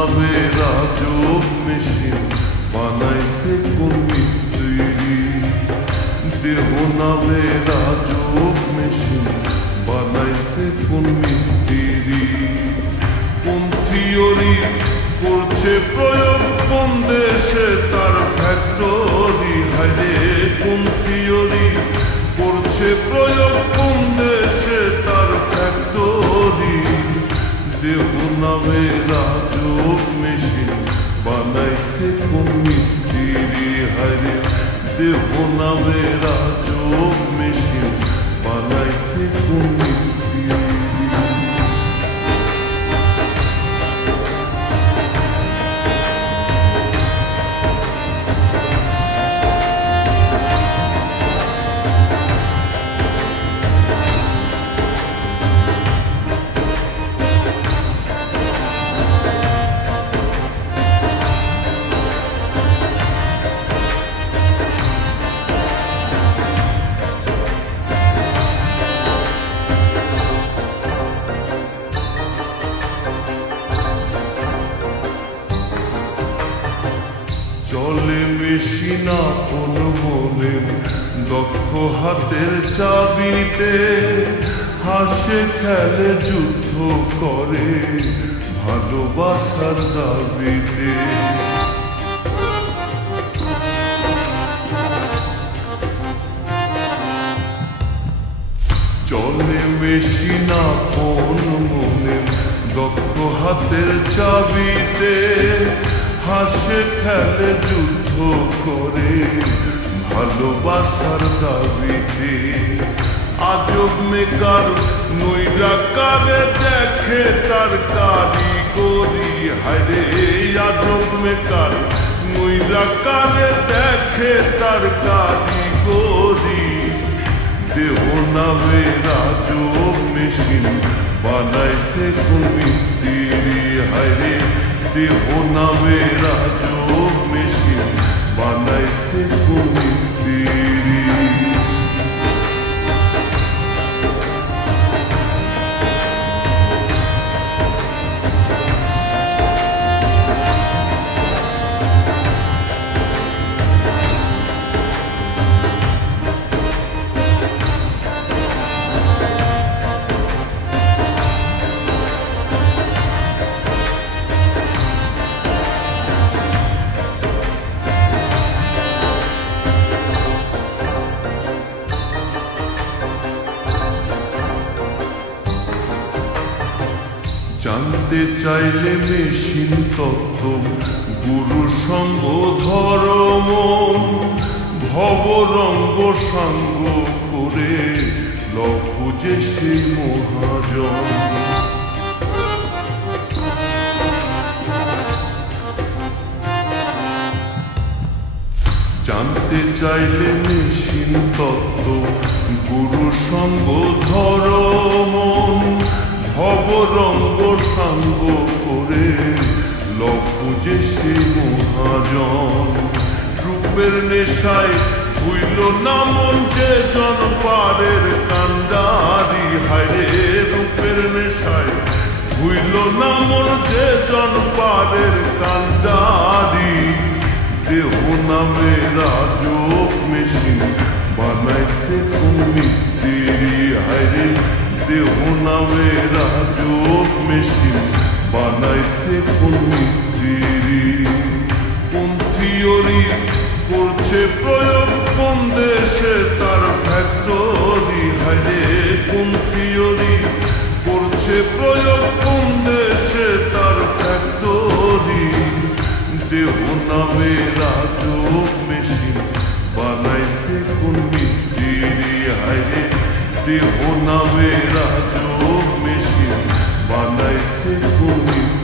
নামে রাজব মেশিন বানাইছে কোন মিস্ত্রি। দেহ নামে রাজব মেশিন বানাইছে কোন মিস্ত্রি। কোন থিওরি করছে প্রয়োগ কোন দেশে তার ফ্যাক্টরি। হাইরে কোন থিওরি করছে প্রয়োগ কোন দেশে তার ফ্যাক্টরি। দেহ নামে রাজব মেশিন বানাইছে কোন মিস্ত্রি। হাইরে দেহ নামে রাজব মেশিন বানাইছে কোন মিস্ত্রি। চলে মেশিন আপন মনে দক্ষ হাতের চাবিতে। হাসে খেলে যুদ্ধ করে ভালোবাসার দাবিতে। চলে মেশিন আপন মনে দক্ষ হাতের চাবিতে। হাসে খেলে যুদ্ধ করে ভালোবাসার দাবিতে। আজব মেকার নইরা কারে দেখে তার কারিগরি। হায়রে আজব মেকার নইরা কারে দেখে তার কারিগরি। দেহ নামে রাজব মেশিন বানাইছে কোন মিস্ত্রি। হায়রে দেহ নামে রাজব মেশিন বানাইছে কোন মিস্ত্রি। জানতে চাইলে মেশিন তত্ত্ব গুরু সঙ্গ ধর্ম। ভবরঙ্গ সাঙ্গ করে লখুজে সেই মহাজন। জানতে চাইলে মেশিন তত্ত্ব গুরু সঙ্গ ধর্ম। ভবরঙ্গ সাঙ্গ করে লখুজে সে মহাজন। রূপের নেশায় হইল না মন যে জনপারের কান্ডারি। হায়রে রূপের নেশায় হইল না মন যে জনপারের কান্ডারি। দেহ নামে রাজব মেশিন বানাইছে কোন মিস্ত্রি। হায়রে দেহ নামে রাজব মেশিন বানাইছে কোন মিস্ত্রি। কোন থিওরি করছে প্রয়োগ কোন দেশে তার ফ্যাক্টরি। হায়রে কোন থিওরি করছে প্রয়োগ কোন দেশে তার ফ্যাক্টরি। দেহ নামে রাজব মেশিন বানাইছে কোন মিস্ত্রি। হায়রে দেহ নামে রাজব মেশিন বানাইছে কোন মিস্ত্রি।